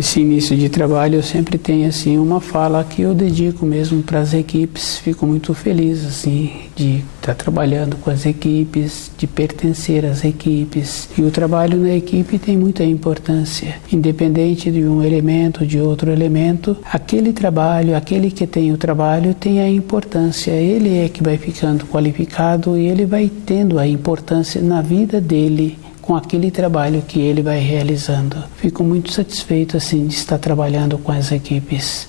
Esse início de trabalho eu sempre tenho assim uma fala que eu dedico mesmo para as equipes. Fico muito feliz assim de estar trabalhando com as equipes, de pertencer às equipes. E o trabalho na equipe tem muita importância. Independente de um elemento, de outro elemento, aquele trabalho, aquele que tem o trabalho tem a importância. Ele é que vai ficando qualificado e ele vai tendo a importância na vida dele, com aquele trabalho que ele vai realizando. Fico muito satisfeito assim de estar trabalhando com as equipes.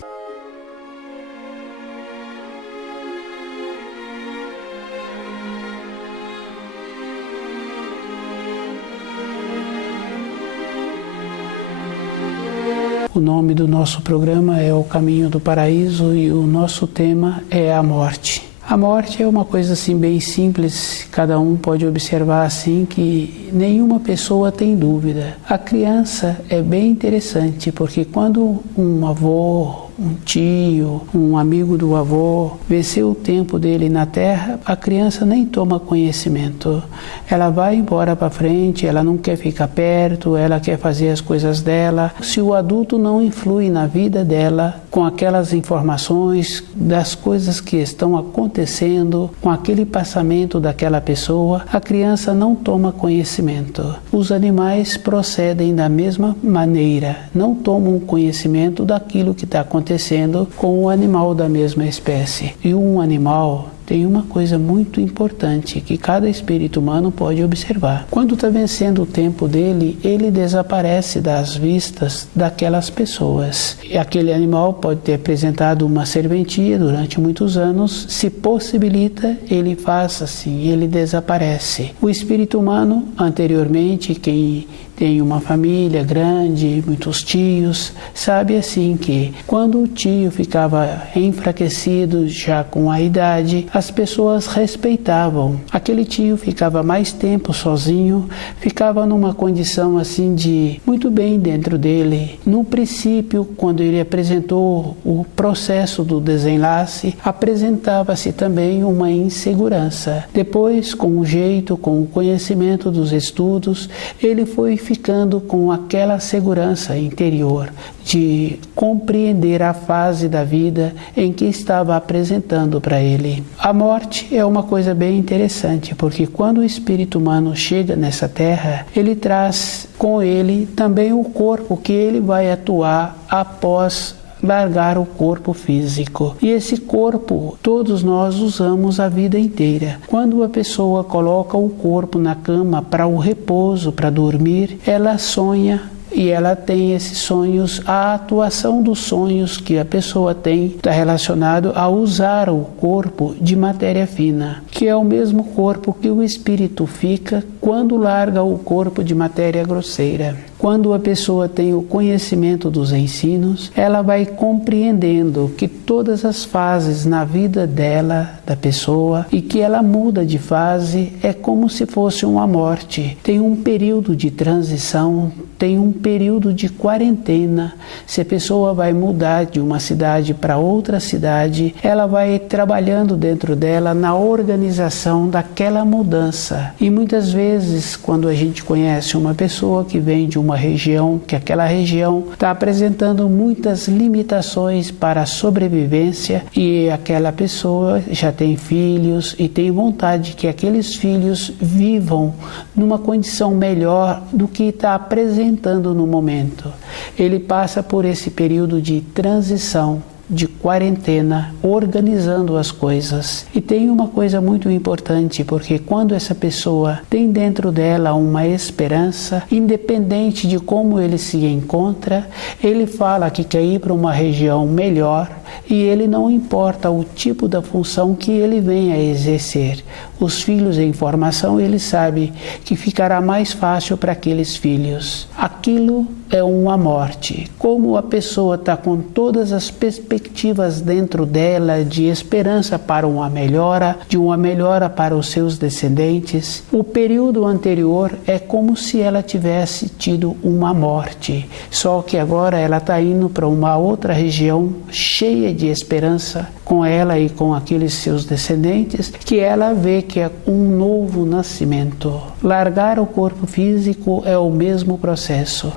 O nome do nosso programa é O Caminho do Paraíso e o nosso tema é a morte. A morte é uma coisa assim bem simples, cada um pode observar assim que nenhuma pessoa tem dúvida. A criança é bem interessante porque quando um avô, um tio, um amigo do avô venceu o tempo dele na Terra, a criança nem toma conhecimento. Ela vai embora para frente, ela não quer ficar perto, ela quer fazer as coisas dela. Se o adulto não influi na vida dela com aquelas informações das coisas que estão acontecendo, com aquele passamento daquela pessoa, a criança não toma conhecimento. Os animais procedem da mesma maneira, não tomam conhecimento daquilo que está acontecendo com o animal da mesma espécie. E um animal tem uma coisa muito importante que cada espírito humano pode observar. Quando está vencendo o tempo dele, ele desaparece das vistas daquelas pessoas. E aquele animal pode ter apresentado uma serventia durante muitos anos, se possibilita, ele faz assim, ele desaparece. O espírito humano, anteriormente, quem tem uma família grande, muitos tios, sabe assim que quando o tio ficava enfraquecido já com a idade, as pessoas respeitavam. Aquele tio ficava mais tempo sozinho, ficava numa condição assim de muito bem dentro dele. No princípio, quando ele apresentou o processo do desenlace, apresentava-se também uma insegurança. Depois, com o jeito, com o conhecimento dos estudos, ele foi ficando com aquela segurança interior de compreender a fase da vida em que estava apresentando para ele. A morte é uma coisa bem interessante, porque quando o espírito humano chega nessa terra, ele traz com ele também o corpo que ele vai atuar após largar o corpo físico. E esse corpo, todos nós usamos a vida inteira. Quando a pessoa coloca o corpo na cama para o repouso, para dormir, ela sonha e ela tem esses sonhos. A atuação dos sonhos que a pessoa tem está relacionado a usar o corpo de matéria fina, que é o mesmo corpo que o espírito fica quando larga o corpo de matéria grosseira. Quando a pessoa tem o conhecimento dos ensinos, ela vai compreendendo que todas as fases na vida dela, da pessoa, e que ela muda de fase, é como se fosse uma morte. Tem um período de transição, tem um período de quarentena. Se a pessoa vai mudar de uma cidade para outra cidade, ela vai trabalhando dentro dela na organização daquela mudança. E muitas vezes, quando a gente conhece uma pessoa que vem de uma região, que aquela região está apresentando muitas limitações para a sobrevivência e aquela pessoa já tem filhos e tem vontade que aqueles filhos vivam numa condição melhor do que está apresentando no momento. Ele passa por esse período de transição, de quarentena, organizando as coisas. E tem uma coisa muito importante, porque quando essa pessoa tem dentro dela uma esperança, independente de como ele se encontra, ele fala que quer ir para uma região melhor e ele não importa o tipo da função que ele venha a exercer. Os filhos em formação, ele sabe que ficará mais fácil para aqueles filhos. Aquilo é uma morte. Como a pessoa está com todas as perspectivas dentro dela de esperança para uma melhora, de uma melhora para os seus descendentes, o período anterior é como se ela tivesse tido uma morte. Só que agora ela está indo para uma outra região cheia de esperança com ela e com aqueles seus descendentes, que ela vê que é um novo nascimento. Largar o corpo físico é o mesmo processo.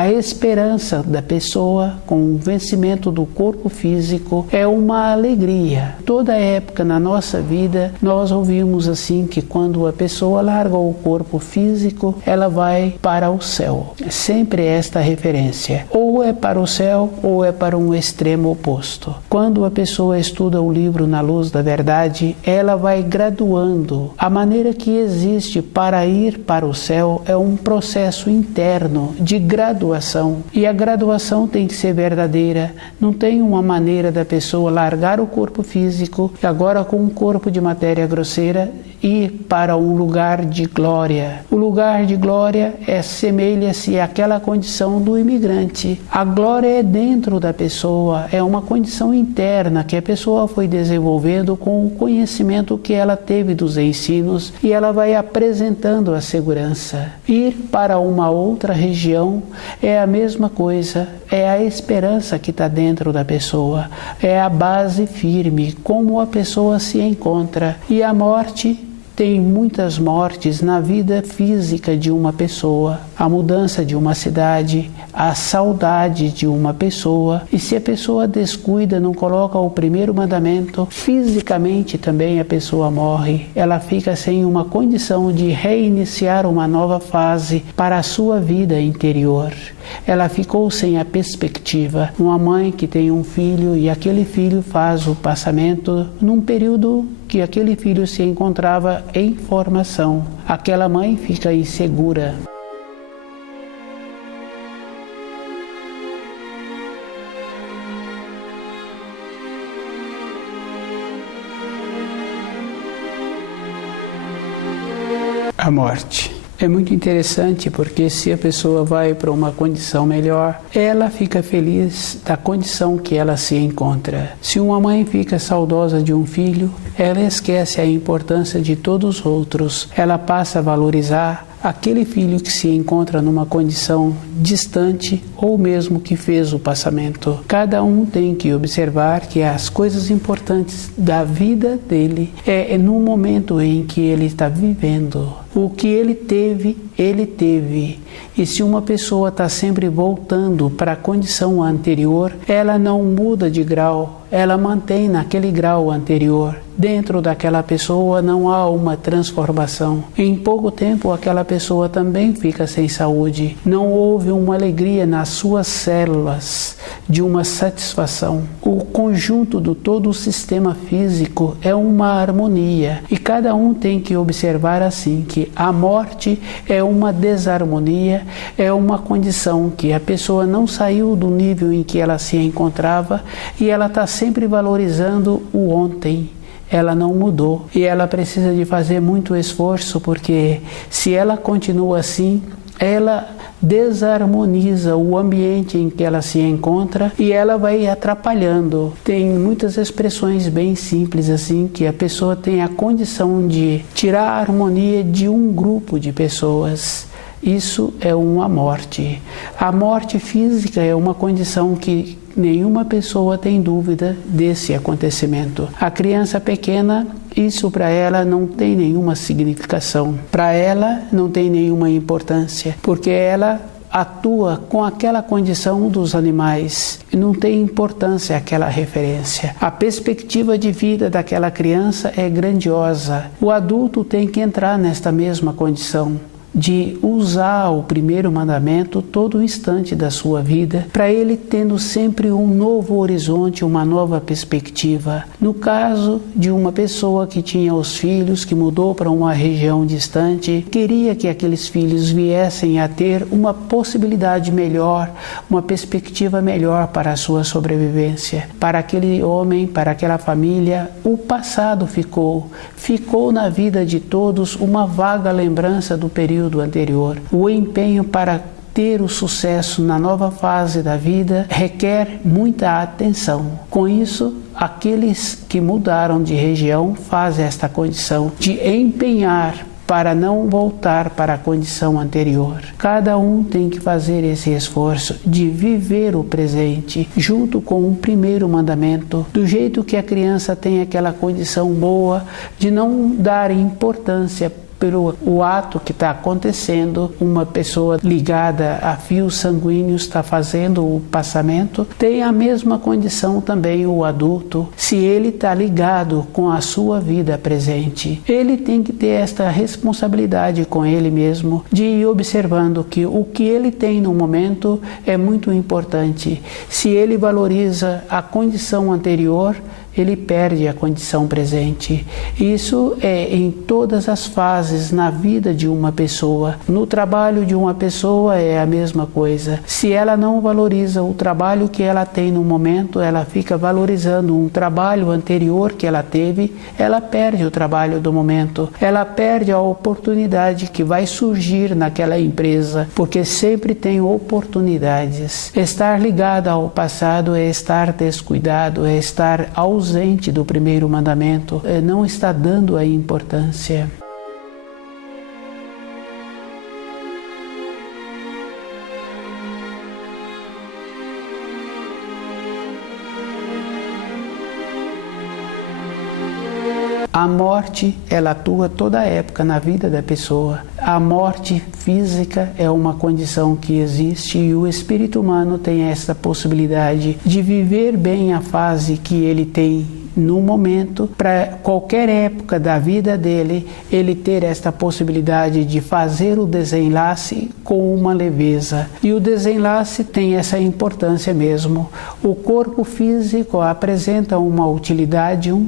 A esperança da pessoa com o vencimento do corpo físico é uma alegria. Toda época na nossa vida nós ouvimos assim que quando a pessoa larga o corpo físico, ela vai para o céu. Sempre esta referência. Ou é para o céu ou é para um extremo oposto. Quando a pessoa estuda o livro Na Luz da Verdade, ela vai graduando. A maneira que existe para ir para o céu é um processo interno de graduação. E a graduação tem que ser verdadeira. Não tem uma maneira da pessoa largar o corpo físico e agora com um corpo de matéria grosseira ir para um lugar de glória. O lugar de glória semelha-se àquela condição do imigrante. A glória é dentro da pessoa, é uma condição interna que a pessoa foi desenvolvendo com o conhecimento que ela teve dos ensinos e ela vai apresentando a segurança. Ir para uma outra região é a mesma coisa, é a esperança que está dentro da pessoa, é a base firme, como a pessoa se encontra. E a morte tem muitas mortes na vida física de uma pessoa, a mudança de uma cidade, a saudade de uma pessoa. E se a pessoa descuida, não coloca o primeiro mandamento, fisicamente também a pessoa morre. Ela fica sem uma condição de reiniciar uma nova fase para a sua vida interior. Ela ficou sem a perspectiva. Uma mãe que tem um filho e aquele filho faz o passamento num período que aquele filho se encontrava em formação. Aquela mãe fica insegura. A morte. É muito interessante porque se a pessoa vai para uma condição melhor, ela fica feliz da condição que ela se encontra. Se uma mãe fica saudosa de um filho, ela esquece a importância de todos os outros. Ela passa a valorizar aquele filho que se encontra numa condição distante ou mesmo que fez o passamento. Cada um tem que observar que as coisas importantes da vida dele é no momento em que ele está vivendo. O que ele teve, ele teve. E se uma pessoa está sempre voltando para a condição anterior, ela não muda de grau, ela mantém naquele grau anterior. Dentro daquela pessoa não há uma transformação. Em pouco tempo aquela pessoa também fica sem saúde. Não houve uma alegria nas suas células, de uma satisfação. O conjunto de todo o sistema físico é uma harmonia. E cada um tem que observar assim que a morte é uma desarmonia, é uma condição que a pessoa não saiu do nível em que ela se encontrava e ela está sempre valorizando o ontem. Ela não mudou e ela precisa de fazer muito esforço, porque se ela continua assim, ela desarmoniza o ambiente em que ela se encontra e ela vai atrapalhando. Tem muitas expressões bem simples assim, que a pessoa tem a condição de tirar a harmonia de um grupo de pessoas. Isso é uma morte. A morte física é uma condição que nenhuma pessoa tem dúvida desse acontecimento. A criança pequena, isso para ela não tem nenhuma significação. Para ela não tem nenhuma importância, porque ela atua com aquela condição dos animais e não tem importância aquela referência. A perspectiva de vida daquela criança é grandiosa. O adulto tem que entrar nesta mesma condição de usar o primeiro mandamento todo o instante da sua vida, para ele tendo sempre um novo horizonte, uma nova perspectiva. No caso de uma pessoa que tinha os filhos, que mudou para uma região distante, queria que aqueles filhos viessem a ter uma possibilidade melhor, uma perspectiva melhor para a sua sobrevivência. Para aquele homem, para aquela família, o passado ficou na vida de todos uma vaga lembrança do período anterior. O empenho para ter o sucesso na nova fase da vida requer muita atenção. Com isso, aqueles que mudaram de região fazem esta condição de empenhar para não voltar para a condição anterior. Cada um tem que fazer esse esforço de viver o presente, junto com o primeiro mandamento, do jeito que a criança tem aquela condição boa de não dar importância pelo o ato que está acontecendo, uma pessoa ligada a fios sanguíneos está fazendo o passamento, tem a mesma condição também o adulto, se ele está ligado com a sua vida presente. Ele tem que ter esta responsabilidade com ele mesmo, de ir observando que o que ele tem no momento é muito importante. Se ele valoriza a condição anterior, ele perde a condição presente. Isso é em todas as fases na vida de uma pessoa. No trabalho de uma pessoa é a mesma coisa. Se ela não valoriza o trabalho que ela tem no momento, ela fica valorizando um trabalho anterior que ela teve, ela perde o trabalho do momento. Ela perde a oportunidade que vai surgir naquela empresa, porque sempre tem oportunidades. Estar ligado ao passado é estar descuidado, é estar ausente do primeiro mandamento, não está dando a importância. A morte, ela atua toda a época na vida da pessoa. A morte física é uma condição que existe e o espírito humano tem essa possibilidade de viver bem a fase que ele tem no momento, para qualquer época da vida dele, ele ter esta possibilidade de fazer o desenlace com uma leveza. E o desenlace tem essa importância mesmo. O corpo físico apresenta uma utilidade um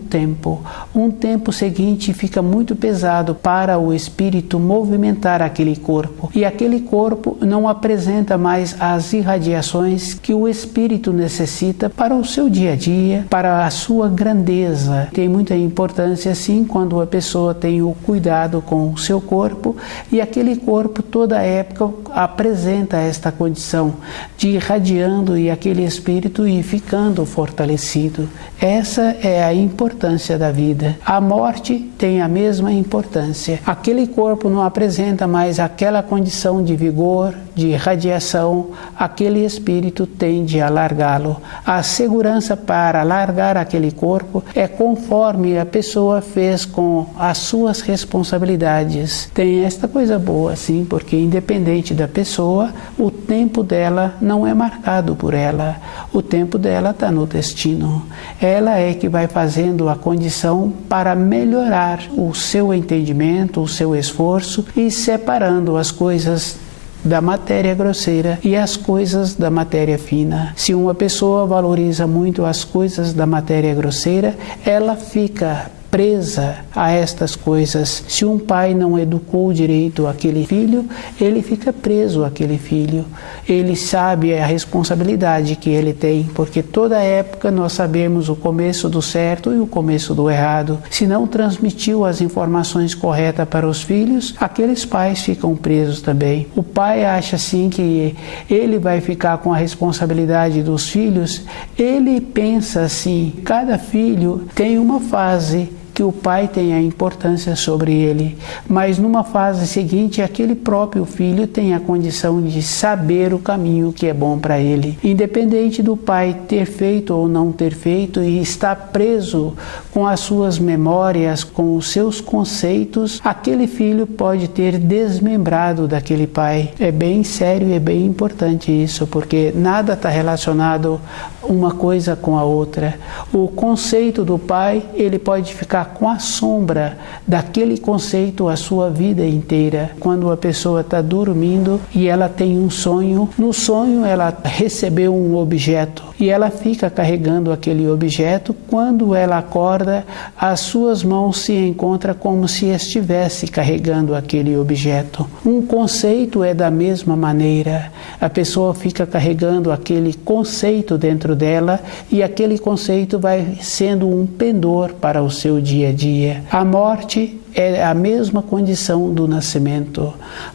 tempo seguinte fica muito pesado para o espírito movimentar aquele corpo. E aquele corpo não apresenta mais as irradiações que o espírito necessita para o seu dia a dia, para a sua grandeza. Tem muita importância, sim, quando a pessoa tem o cuidado com o seu corpo e aquele corpo toda a época apresenta esta condição de irradiando e aquele espírito ir ficando fortalecido. Essa é a importância da vida. A morte tem a mesma importância. Aquele corpo não apresenta mais aquela condição de vigor, de irradiação, aquele espírito tende a largá-lo. A segurança para largar aquele corpo é conforme a pessoa fez com as suas responsabilidades. Tem esta coisa boa, sim, porque independente da pessoa, o tempo dela não é marcado por ela. O tempo dela está no destino. Ela é que vai fazendo a condição para melhorar o seu entendimento, o seu esforço e separando as coisas da matéria grosseira e as coisas da matéria fina. Se uma pessoa valoriza muito as coisas da matéria grosseira, ela fica presa a estas coisas. Se um pai não educou direito aquele filho, ele fica preso àquele filho. Ele sabe a responsabilidade que ele tem, porque toda época nós sabemos o começo do certo e o começo do errado. Se não transmitiu as informações corretas para os filhos, aqueles pais ficam presos também. O pai acha assim que ele vai ficar com a responsabilidade dos filhos, ele pensa assim, cada filho tem uma fase que o pai tem a importância sobre ele, mas numa fase seguinte, aquele próprio filho tem a condição de saber o caminho que é bom para ele. Independente do pai ter feito ou não ter feito e estar preso com as suas memórias, com os seus conceitos, aquele filho pode ter desmembrado daquele pai. É bem sério e é bem importante isso, porque nada está relacionado uma coisa com a outra. O conceito do pai, ele pode ficar com a sombra daquele conceito a sua vida inteira. Quando a pessoa está dormindo e ela tem um sonho, no sonho ela recebeu um objeto e ela fica carregando aquele objeto. Quando ela acorda, as suas mãos se encontram como se estivesse carregando aquele objeto. Um conceito é da mesma maneira. A pessoa fica carregando aquele conceito dentro dela e aquele conceito vai sendo um pendor para o seu dia a dia. A morte é a mesma condição do nascimento.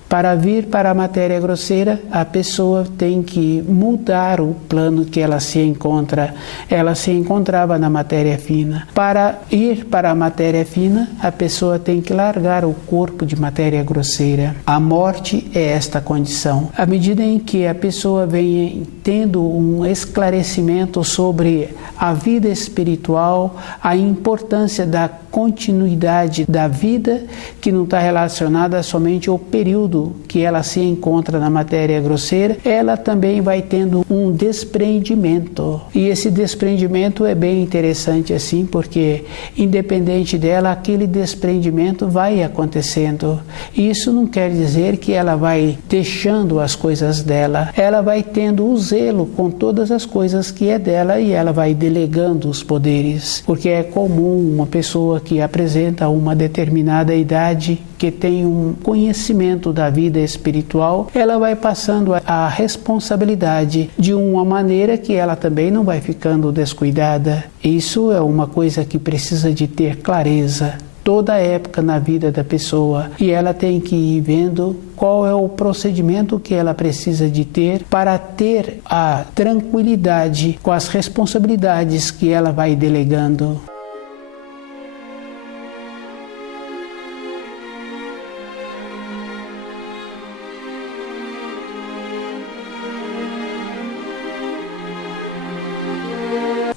Para vir para a matéria grosseira, a pessoa tem que mudar o plano que ela se encontra. Ela se encontrava na matéria fina. Para ir para a matéria fina, a pessoa tem que largar o corpo de matéria grosseira. A morte é esta condição. À medida em que a pessoa vem tendo um esclarecimento sobre a vida espiritual, a importância da continuidade da vida vida que não está relacionada somente ao período que ela se encontra na matéria grosseira, ela também vai tendo um desprendimento. E esse desprendimento é bem interessante assim, porque independente dela, aquele desprendimento vai acontecendo. Isso não quer dizer que ela vai deixando as coisas dela, ela vai tendo o zelo com todas as coisas que é dela e ela vai delegando os poderes, porque é comum uma pessoa que apresenta uma determinada idade, que tem um conhecimento da vida espiritual, ela vai passando a responsabilidade de uma maneira que ela também não vai ficando descuidada. Isso é uma coisa que precisa de ter clareza toda época na vida da pessoa, e ela tem que ir vendo qual é o procedimento que ela precisa de ter para ter a tranquilidade com as responsabilidades que ela vai delegando.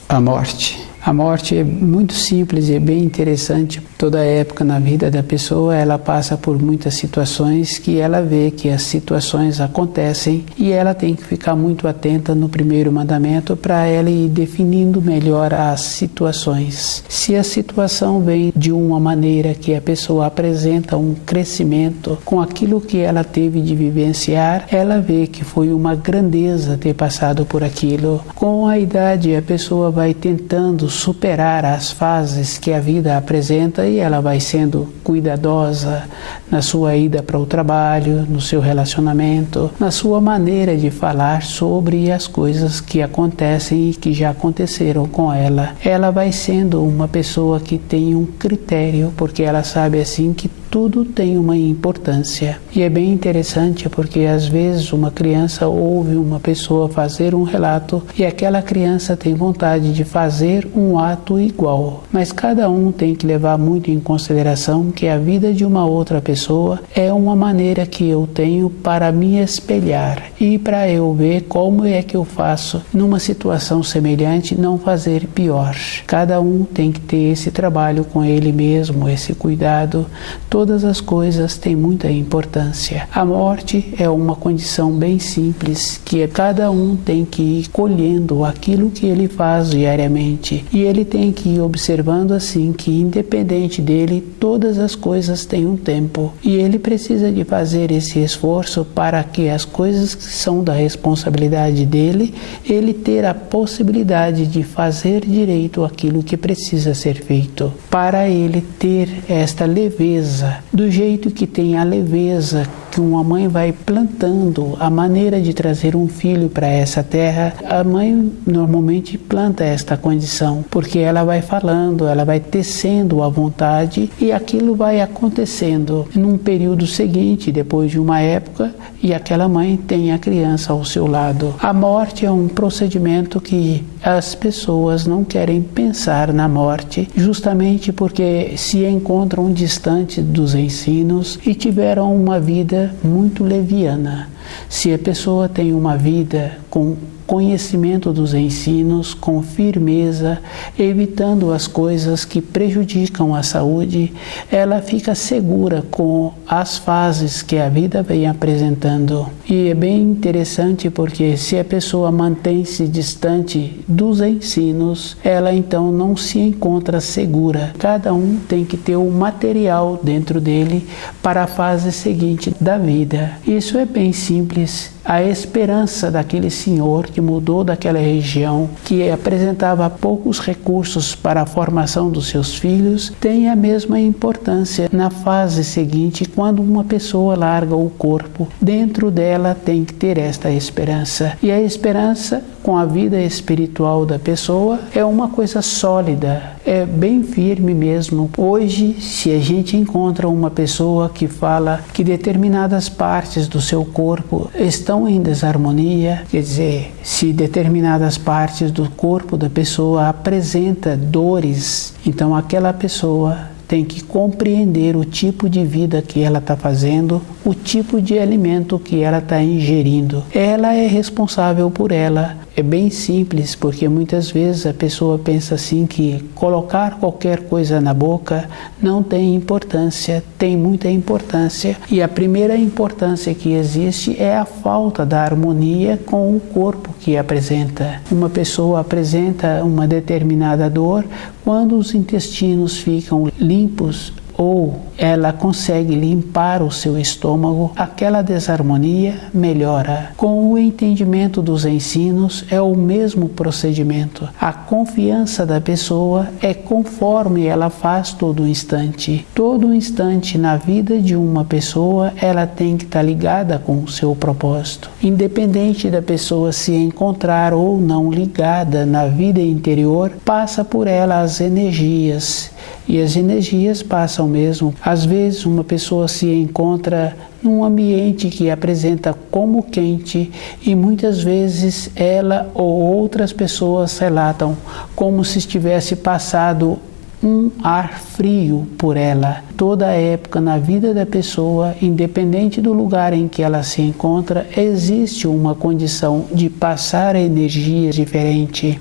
A morte. A morte é muito simples e é bem interessante. Toda época na vida da pessoa, ela passa por muitas situações que ela vê que as situações acontecem e ela tem que ficar muito atenta no primeiro mandamento para ela ir definindo melhor as situações. Se a situação vem de uma maneira que a pessoa apresenta um crescimento com aquilo que ela teve de vivenciar, ela vê que foi uma grandeza ter passado por aquilo. Com a idade, a pessoa vai tentando superar as fases que a vida apresenta e ela vai sendo cuidadosa na sua ida para o trabalho, no seu relacionamento, na sua maneira de falar sobre as coisas que acontecem e que já aconteceram com ela. Ela vai sendo uma pessoa que tem um critério, porque ela sabe assim que tudo tem uma importância. E é bem interessante porque às vezes uma criança ouve uma pessoa fazer um relato e aquela criança tem vontade de fazer um ato igual. Mas cada um tem que levar muito em consideração que a vida de uma outra pessoa é uma maneira que eu tenho para me espelhar e para eu ver como é que eu faço numa situação semelhante não fazer pior. Cada um tem que ter esse trabalho com ele mesmo, esse cuidado. Todas as coisas têm muita importância. A morte é uma condição bem simples, que cada um tem que ir colhendo aquilo que ele faz diariamente. E ele tem que ir observando assim que, independente dele, todas as coisas têm um tempo. E ele precisa de fazer esse esforço para que as coisas que são da responsabilidade dele, ele ter a possibilidade de fazer direito aquilo que precisa ser feito. Para ele ter esta leveza, do jeito que tem a leveza que uma mãe vai plantando a maneira de trazer um filho para essa terra, a mãe normalmente planta esta condição, porque ela vai falando, ela vai tecendo a vontade e aquilo vai acontecendo num período seguinte, depois de uma época, e aquela mãe tem a criança ao seu lado. A morte é um procedimento que as pessoas não querem pensar na morte, justamente porque se encontram distante dos ensinos e tiveram uma vida muito leviana. Se a pessoa tem uma vida com conhecimento dos ensinos, com firmeza, evitando as coisas que prejudicam a saúde, ela fica segura com as fases que a vida vem apresentando. E é bem interessante porque se a pessoa mantém-se distante dos ensinos, ela então não se encontra segura. Cada um tem que ter o material dentro dele para a fase seguinte da vida. Isso é bem simples. A esperança daquele senhor que mudou daquela região, que apresentava poucos recursos para a formação dos seus filhos, tem a mesma importância na fase seguinte, quando uma pessoa larga o corpo. Dentro dela tem que ter esta esperança. E a esperança com a vida espiritual da pessoa é uma coisa sólida, é bem firme mesmo. Hoje, se a gente encontra uma pessoa que fala que determinadas partes do seu corpo estão em desarmonia, quer dizer, se determinadas partes do corpo da pessoa apresenta dores, então aquela pessoa tem que compreender o tipo de vida que ela está fazendo, o tipo de alimento que ela está ingerindo. Ela é responsável por ela. É bem simples, porque muitas vezes a pessoa pensa assim que colocar qualquer coisa na boca não tem importância, tem muita importância. E a primeira importância que existe é a falta da harmonia com o corpo que apresenta. Uma pessoa apresenta uma determinada dor quando os intestinos ficam limpos ou ela consegue limpar o seu estômago, aquela desarmonia melhora. Com o entendimento dos ensinos, é o mesmo procedimento. A confiança da pessoa é conforme ela faz todo instante. Todo instante na vida de uma pessoa, ela tem que estar ligada com o seu propósito. Independente da pessoa se encontrar ou não ligada na vida interior, passa por ela as energias. E as energias passam mesmo. Às vezes uma pessoa se encontra num ambiente que apresenta como quente e muitas vezes ela ou outras pessoas relatam como se estivesse passado um ar frio por ela. Toda época na vida da pessoa, independente do lugar em que ela se encontra, existe uma condição de passar energia diferente.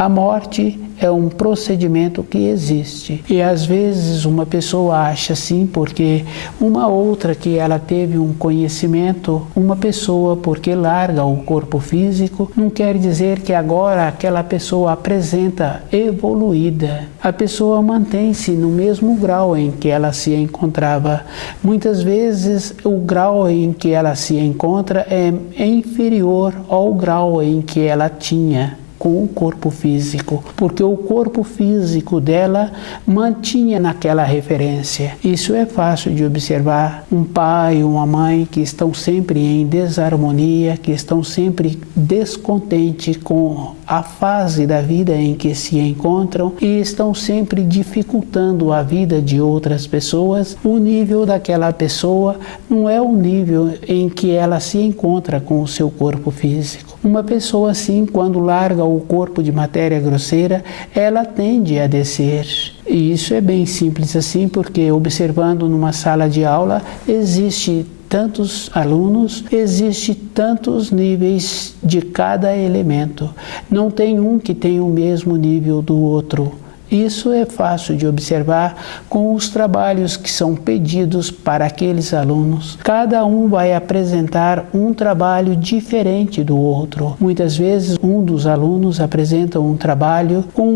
A morte é um procedimento que existe e às vezes uma pessoa acha assim porque uma outra que ela teve um conhecimento, uma pessoa porque larga o corpo físico, não quer dizer que agora aquela pessoa apresenta evoluída. A pessoa mantém-se no mesmo grau em que ela se encontrava. Muitas vezes o grau em que ela se encontra é inferior ao grau em que ela tinha com o corpo físico, porque o corpo físico dela mantinha naquela referência. Isso é fácil de observar. Um pai, uma mãe que estão sempre em desarmonia, que estão sempre descontentes com a fase da vida em que se encontram e estão sempre dificultando a vida de outras pessoas. O nível daquela pessoa não é o nível em que ela se encontra com o seu corpo físico. Uma pessoa assim, quando larga o corpo de matéria grosseira, ela tende a descer. E isso é bem simples assim, porque observando numa sala de aula, existe tantos alunos, existe tantos níveis de cada elemento. Não tem um que tenha o mesmo nível do outro. Isso é fácil de observar com os trabalhos que são pedidos para aqueles alunos. Cada um vai apresentar um trabalho diferente do outro. Muitas vezes um dos alunos apresenta um trabalho com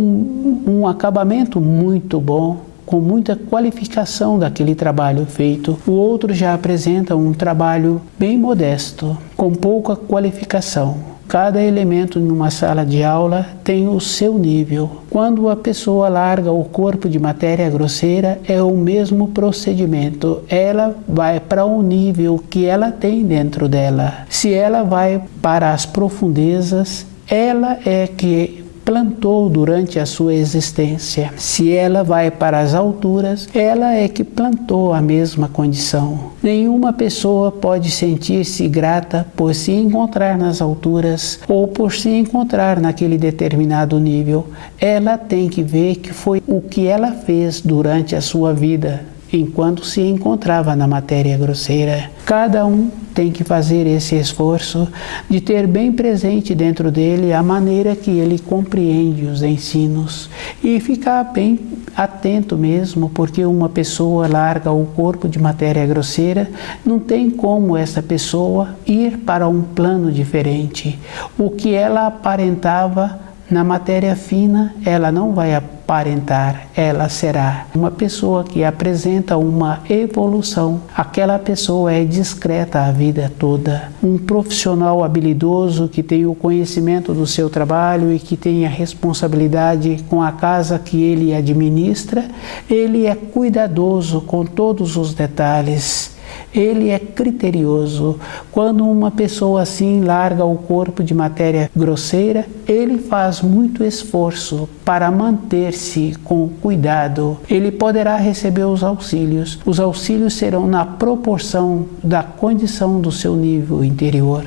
um acabamento muito bom, com muita qualificação daquele trabalho feito. O outro já apresenta um trabalho bem modesto, com pouca qualificação. Cada elemento numa sala de aula tem o seu nível. Quando a pessoa larga o corpo de matéria grosseira, é o mesmo procedimento. Ela vai para o nível que ela tem dentro dela. Se ela vai para as profundezas, ela é que plantou durante a sua existência. Se ela vai para as alturas, ela é que plantou a mesma condição. Nenhuma pessoa pode sentir-se grata por se encontrar nas alturas ou por se encontrar naquele determinado nível. Ela tem que ver que foi o que ela fez durante a sua vida, enquanto se encontrava na matéria grosseira. Cada um tem que fazer esse esforço de ter bem presente dentro dele a maneira que ele compreende os ensinos e ficar bem atento mesmo, porque uma pessoa larga o corpo de matéria grosseira, não tem como essa pessoa ir para um plano diferente. O que ela aparentava na matéria fina, ela não vai aparentar, ela será uma pessoa que apresenta uma evolução. Aquela pessoa é discreta a vida toda. Um profissional habilidoso que tem o conhecimento do seu trabalho e que tem a responsabilidade com a casa que ele administra, ele é cuidadoso com todos os detalhes. ele é criterioso. Quando uma pessoa assim larga o corpo de matéria grosseira, ele faz muito esforço para manter-se com cuidado. Ele poderá receber os auxílios. Os auxílios serão na proporção da condição do seu nível interior.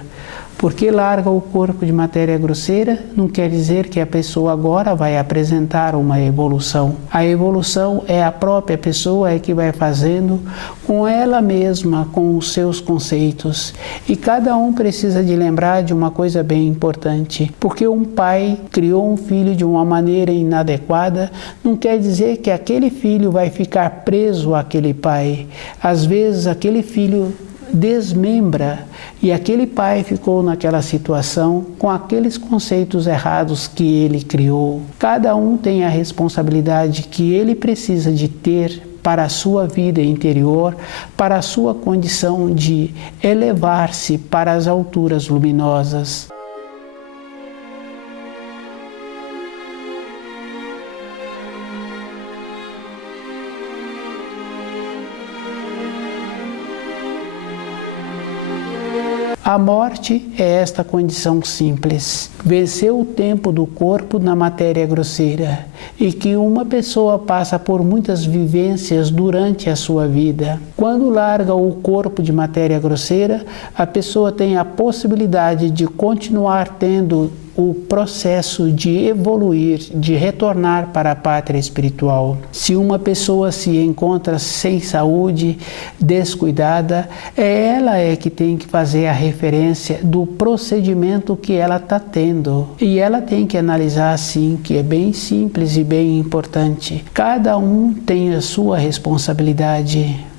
Porque larga o corpo de matéria grosseira não quer dizer que a pessoa agora vai apresentar uma evolução. A evolução é a própria pessoa que vai fazendo com ela mesma, com os seus conceitos. E cada um precisa de lembrar de uma coisa bem importante. Porque um pai criou um filho de uma maneira inadequada, não quer dizer que aquele filho vai ficar preso àquele pai. Às vezes aquele filho desmembra e aquele pai ficou naquela situação com aqueles conceitos errados que ele criou. Cada um tem a responsabilidade que ele precisa de ter para a sua vida interior, para a sua condição de elevar-se para as alturas luminosas. A morte é esta condição simples, vencer o tempo do corpo na matéria grosseira, e que uma pessoa passa por muitas vivências durante a sua vida. Quando larga o corpo de matéria grosseira, a pessoa tem a possibilidade de continuar tendo o processo de evoluir, de retornar para a pátria espiritual. Se uma pessoa se encontra sem saúde, descuidada, ela que tem que fazer a referência do procedimento que ela está tendo. E ela tem que analisar assim, que é bem simples e bem importante. Cada um tem a sua responsabilidade.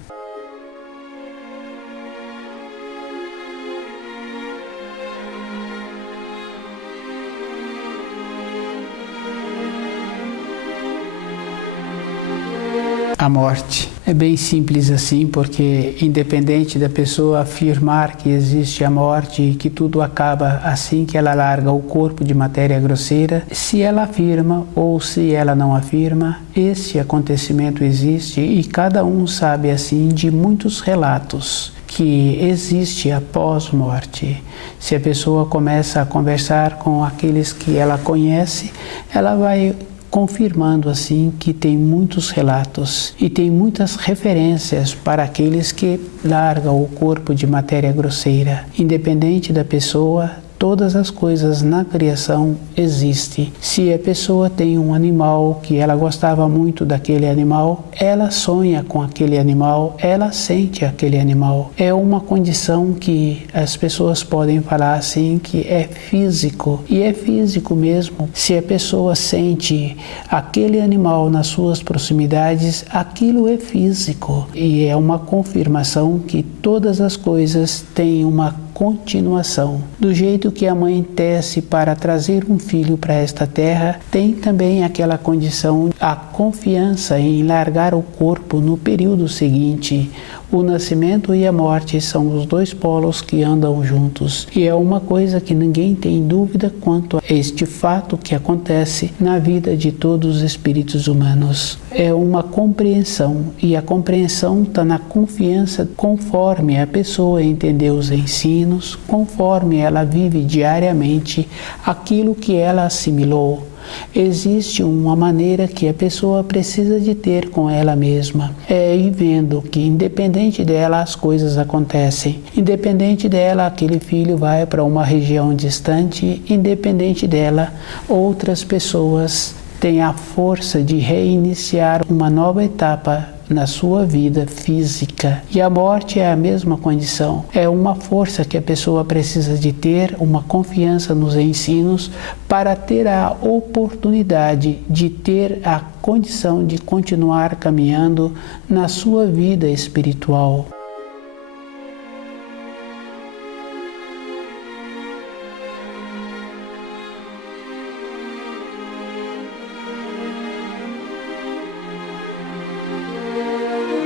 A morte é bem simples assim, porque independente da pessoa afirmar que existe a morte e que tudo acaba assim que ela larga o corpo de matéria grosseira, se ela afirma ou se ela não afirma, esse acontecimento existe e cada um sabe assim de muitos relatos que existe após morte. Se a pessoa começa a conversar com aqueles que ela conhece, ela vai confirmando assim que tem muitos relatos e tem muitas referências para aqueles que largam o corpo de matéria grosseira. Independente da pessoa, todas as coisas na criação existem. Se a pessoa tem um animal que ela gostava muito daquele animal, ela sonha com aquele animal, ela sente aquele animal. É uma condição que as pessoas podem falar assim que é físico, e é físico mesmo. Se a pessoa sente aquele animal nas suas proximidades, aquilo é físico, e é uma confirmação que todas as coisas têm uma continuação. Do jeito que a mãe tece para trazer um filho para esta terra, tem também aquela condição, a confiança em largar o corpo no período seguinte. O nascimento e a morte são os dois polos que andam juntos. E é uma coisa que ninguém tem dúvida quanto a este fato que acontece na vida de todos os espíritos humanos. É uma compreensão, e a compreensão está na confiança conforme a pessoa entendeu os ensinos, conforme ela vive diariamente aquilo que ela assimilou. Existe uma maneira que a pessoa precisa de ter com ela mesma. É ir vendo que independente dela as coisas acontecem. Independente dela aquele filho vai para uma região distante. Independente dela outras pessoas têm a força de reiniciar uma nova etapa na sua vida física. E a morte é a mesma condição. É uma força que a pessoa precisa de ter, uma confiança nos ensinos, para ter a oportunidade de ter a condição de continuar caminhando na sua vida espiritual.